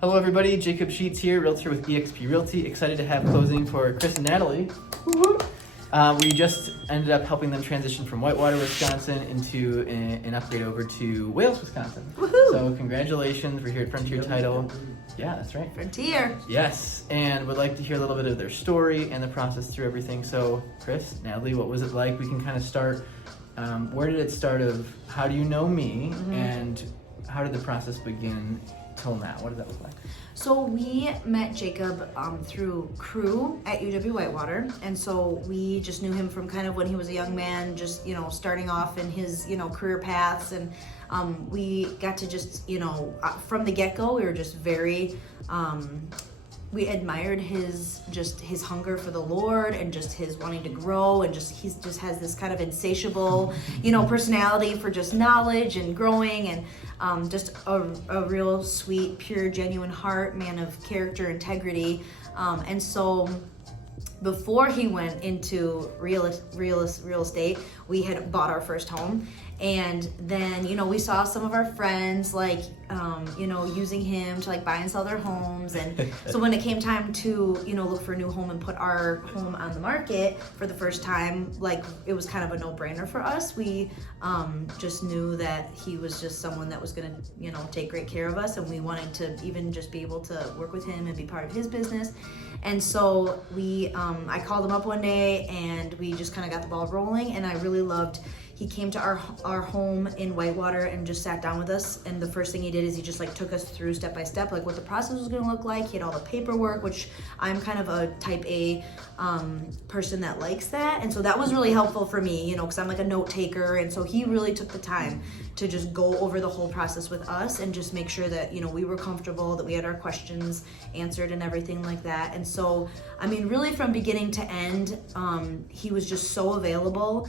Hello everybody, Jacob Sheets here, Realtor with eXp Realty. Excited to have closing for Chris and Natalie. We just ended up helping them transition from Whitewater, Wisconsin into an upgrade over to Wales, Wisconsin. Woohoo! So congratulations, we're here at Frontier Title. Yeah, that's right. Frontier. Yes, and would like to hear a little bit of their story and the process through everything. So Chris, Natalie, what was it like? We can kind of start, where did it start of how do you know me and how did the process begin till now? What does that look like? So we met Jacob through crew at UW Whitewater, and so we just knew him from kind of when he was a young man, just starting off in his career paths, and we got to just from the get-go we were just very we admired his hunger for the Lord and just his wanting to grow, and he just has this kind of insatiable personality for just knowledge and growing, and just a real sweet, pure, genuine heart, man of character, integrity, and so before he went into real estate, we had bought our first home. And then, we saw some of our friends using him to buy and sell their homes. And so when it came time to, look for a new home and put our home on the market for the first time, it was kind of a no-brainer for us. We just knew that he was just someone that was going to, take great care of us. And we wanted to even just be able to work with him and be part of his business. And so I called him up one day and we just kind of got the ball rolling, and I really loved. He came to our home in Whitewater and just sat down with us, and the first thing he did is he just took us through step by step what the process was going to look like. He had all the paperwork, which I'm kind of a type A person that likes that, and so that was really helpful for me, because I'm a note taker, and so he really took the time to just go over the whole process with us and just make sure that we were comfortable, that we had our questions answered and everything like that. And so really from beginning to end, he was just so available.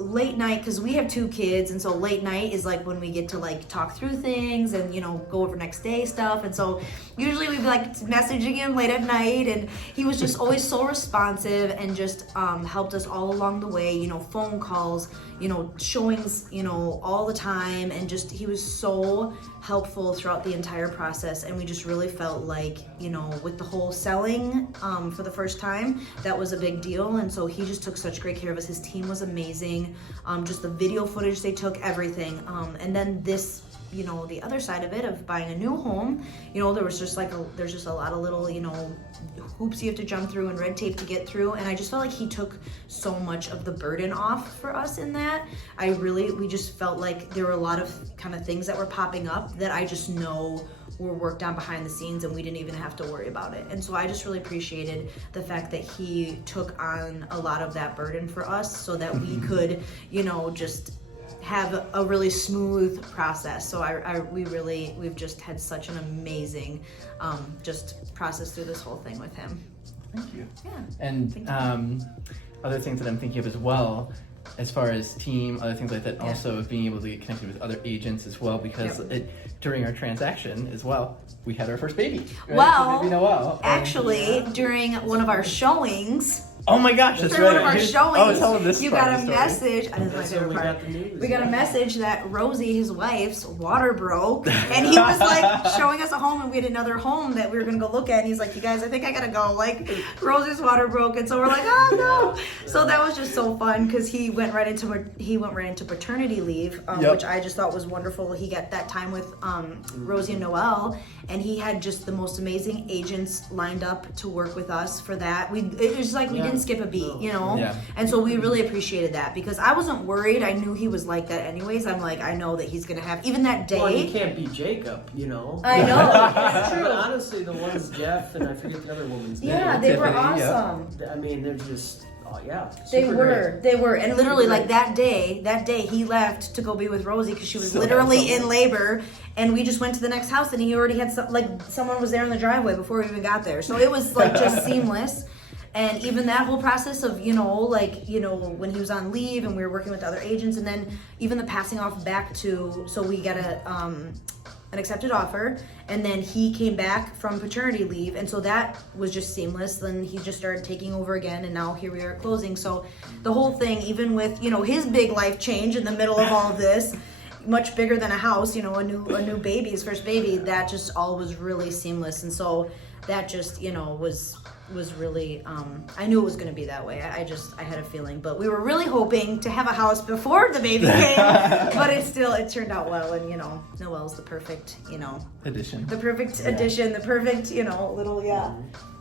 Late night, because we have 2 kids, and so late night is when we get to talk through things and go over next day stuff. And so usually we'd be messaging him late at night, and he was just always so responsive and just helped us all along the way, phone calls, showings, all the time, and just he was so helpful throughout the entire process. And we just really felt with the whole selling for the first time, that was a big deal. And so he just took such great care of us. His team was amazing. Just the video footage they took, everything. And then this, the other side of it of buying a new home, there was just there's just a lot of little, hoops you have to jump through and red tape to get through. And I just felt he took so much of the burden off for us in that. We just felt there were a lot of kind of things that were popping up that I just know were worked on behind the scenes, and we didn't even have to worry about it. And so I just really appreciated the fact that he took on a lot of that burden for us so that we could, just have a really smooth process. So we've just had such an amazing just process through this whole thing with him. Thank you. Yeah. And other things that I'm thinking of as well, as far as team, other things like that, also being able to get connected with other agents as well, because during our transaction as well, we had our first baby. Right? Well, so baby Noel. actually, during one of our showings, oh my gosh, that's for right. one of our showings, tell them this you part got of a the story. message. I my favorite part. We got a message that Rosie, his wife's water broke, and he was showing us a home, and we had another home that we were gonna go look at. And he's like, "You guys, I think I gotta go. Rosie's water broke," and so we're like, "Oh no!" So that was just so fun because he went right into paternity leave, which I just thought was wonderful. He got that time with Rosie and Noel, and he had just the most amazing agents lined up to work with us for that. It was we didn't skip a beat, Yeah. And so we really appreciated that because I wasn't worried. I knew he was like that anyways. I'm I know that he's gonna have even that day. Well, you can't beat Jacob, I know. That's true. But honestly, the ones Jeff and I forget the other woman's name. Yeah, they were Tiffany, awesome. They're just They super were, great. and literally that day he left to go be with Rosie because she was literally in labor, and we just went to the next house, and he already had someone was there in the driveway before we even got there, so it was just seamless. And even that whole process of, when he was on leave and we were working with other agents, and then even the passing off back to, so we got an accepted offer, and then he came back from paternity leave, and so that was just seamless. Then he just started taking over again, and now here we are at closing. So the whole thing, even with, his big life change in the middle of all of this, much bigger than a house, you know, a new baby, his first baby, that just all was really seamless. And so that just, you know, was really, I knew it was going to be that way. I had a feeling, but we were really hoping to have a house before the baby came, but it turned out well. And, you know, Noelle's the perfect, you know, addition, the perfect, you know, little,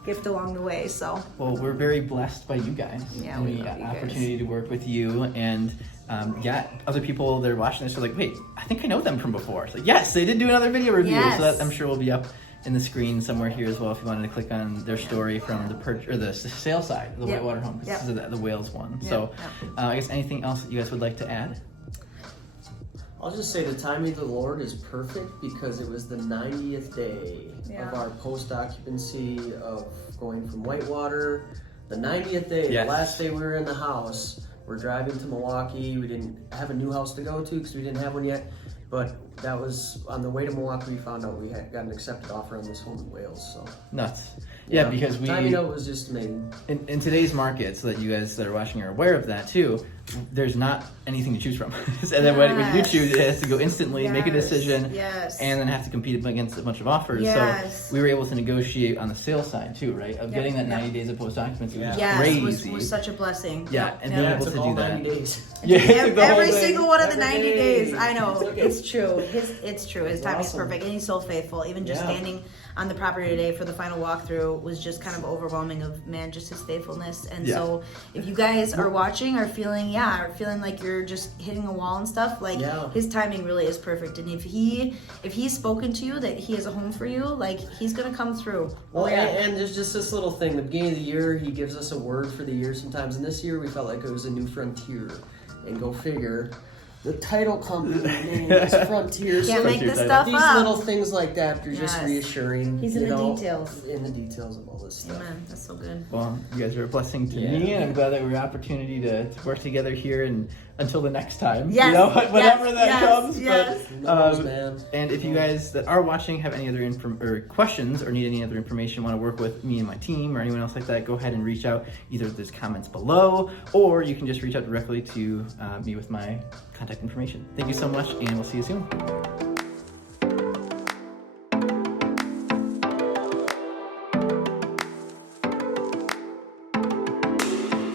gift along the way. So, well, we're very blessed by you guys. Yeah, and we the love you guys. opportunity to work with you, and other people that are watching this are like, wait, I think I know them from before. It's like, yes, they did do another video review, Yes. so that I'm sure will be up in the screen somewhere here as well if you wanted to click on their story from the sale side of the Yep. Whitewater home, because Yep. this is the Wales one. Yep. So Yep. I guess anything else that you guys would like to add? I'll just say the timing of the Lord is perfect because it was the 90th day Yeah. of our post-occupancy of going from Whitewater. The 90th day, Yes. the last day we were in the house. We're driving to Milwaukee. We didn't have a new house to go to because we didn't have one yet. But that was on the way to Milwaukee. We found out we had got an accepted offer on this home in Wales. So Nuts. Yeah, because we timing of it was just amazing. in today's market, so that you guys that are watching are aware of that too, there's not anything to choose from. And then when you Yes. choose, it has to go instantly, make a decision, Yes. and then have to compete against a bunch of offers. Yes. So we were able to negotiate on the sales side too, right? Of Yep, getting that yep. 90 days of post-occupancy, which is Yes, crazy. was such a blessing. Yeah, Yep, and yep. being Yeah, able it took to all do that. 90 days. Yeah, it took the whole Every thing. single one of the Every 90 day. days. I know. It's okay. It's true. It's true. His timing's awesome. perfect. And he's so faithful. Even just Yeah. standing on the property today for the final walkthrough was just kind of overwhelming of, man, just his faithfulness. And Yeah. so if you guys are watching, are feeling like you're just hitting a wall and stuff, like Yeah. his timing really is perfect. And if he's spoken to you that he has a home for you, like he's going to come through. Well, and there's just this little thing. The beginning of the year, he gives us a word for the year sometimes. And this year, we felt like it was a new frontier. And go figure, the title company name is Frontier. Can't make Frontier this title. stuff These up. little things like that are just Yes. reassuring. He's in you the know, details. In the details of all this stuff. Amen. That's so good. Well, you guys are a blessing to Yeah. me, and I'm glad that we have an opportunity to work together here and until the next time. Yes, You know, whenever yes, that yes, comes. yes. Who knows, Um, man? And if you guys that are watching have any other questions or need any other information, want to work with me and my team or anyone else like that, go ahead and reach out. Either there's comments below, or you can just reach out directly to me with my contact information. Thank you so much, and we'll see you soon.